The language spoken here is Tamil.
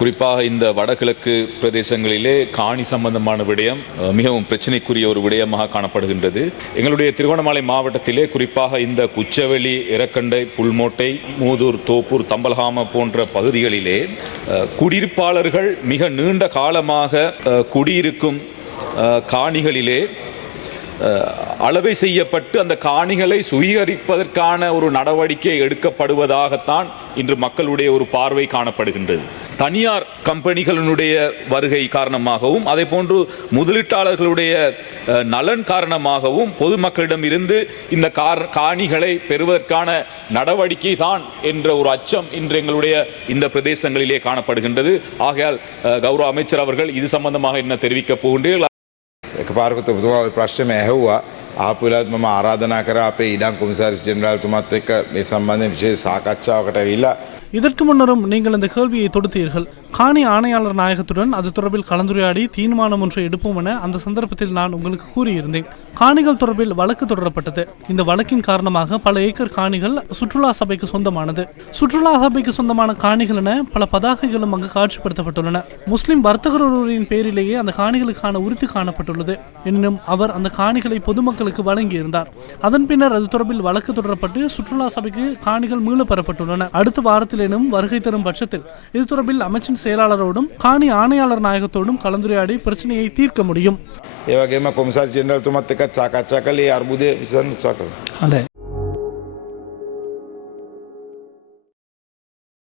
குறிப்பாக இந்த வடகிழக்கு பிரதேசங்களிலே காணி சம்பந்தமான விடயம் மிகவும் பிரச்சனைக்குரிய ஒரு விடயமாக காணப்படுகின்றது. எங்களுடைய திருவண்ணாமலை மாவட்டத்திலே குறிப்பாக இந்த குச்சவெளி இறக்கண்டை புல்மோட்டை மூதூர் தோப்பூர் தம்பல்காம போன்ற பகுதிகளிலே குடியிருப்பாளர்கள் மிக நீண்ட காலமாக குடியிருக்கும் காணிகளிலே அளவை செய்யப்பட்டு அந்த காணிகளை சுவீகரிப்பதற்கான ஒரு நடவடிக்கை எடுக்கப்படுவதாகத்தான் இன்று மக்களுடைய ஒரு பார்வை காணப்படுகின்றது. தனியார் கம்பெனிகளினுடைய வருகை காரணமாகவும் அதே போன்று முதலீட்டாளர்களுடைய நலன் காரணமாகவும் பொதுமக்களிடம் இருந்து இந்த காணிகளை பெறுவதற்கான நடவடிக்கை தான் என்ற ஒரு அச்சம் இன்று எங்களுடைய இந்த பிரதேசங்களிலே காணப்படுகின்றது. ஆகையால் கௌரவ அமைச்சர் அவர்கள் இது சம்பந்தமாக என்ன தெரிவிக்கப் போகின்றீர்கள்? එකපාරක තුතුමා ඔය ප්‍රශ්නම ඇහුවා ආපු වෙලාවත් මම ආරාධනා කරා අපේ ඉඩම් කොමසාරිස් ජෙනරාල්තුමත් එක්ක මේ සම්බන්ධයෙන් විශේෂ සාකච්ඡාවකට ඇවිල්ලා இதற்கு முன்னரும் நீங்கள் இந்த கேள்வியை தொடுத்தீர்கள் காணி ஆணையாளர் நாயகத்துடன் அது தொடர்பில் கலந்துரையாடி தீர்மானம் ஒன்றை எடுப்போம் என அந்த சந்தர்ப்பத்தில் நான் உங்களுக்கு கூறியிருந்தேன். காணிகள் தொடர்பில் வழக்கு தொடரப்பட்டது. இந்த வழக்கின் காரணமாக பல ஏக்கர் காணிகள் சுற்றுலா சபைக்கு சொந்தமானது. சுற்றுலா சபைக்கு சொந்தமான காணிகள் என பல பதாகைகளும் அங்கு காட்சிப்படுத்தப்பட்டுள்ளன. முஸ்லிம் வர்த்தகர் ஒருவரின் பேரிலேயே அந்த காணிகளுக்கான உறுதி காணப்பட்டுள்ளது. எனினும் அவர் அந்த காணிகளை பொதுமக்களுக்கு வழங்கியிருந்தார். அதன் பின்னர் அது தொடர்பில் வழக்கு தொடரப்பட்டு சுற்றுலா சபைக்கு காணிகள் மீளப் பெறப்பட்டுள்ளன அடுத்த வாரத்திலேனும் வருகை தரும் பட்சத்தில் இது தொடர்பில் அமைச்சின் செயலாளரோடும் காணி ஆணையாளர் நாயகத்தோடும் கலந்துரையாடி பிரச்சனையை தீர்க்க முடியும் ඒ වගේම කොමසාරි ජෙනරාල්තුමත් එක්කත් සාකච්ඡා කළේ අර්බුදය විසඳන්න උත්සාහ කළා හොඳයි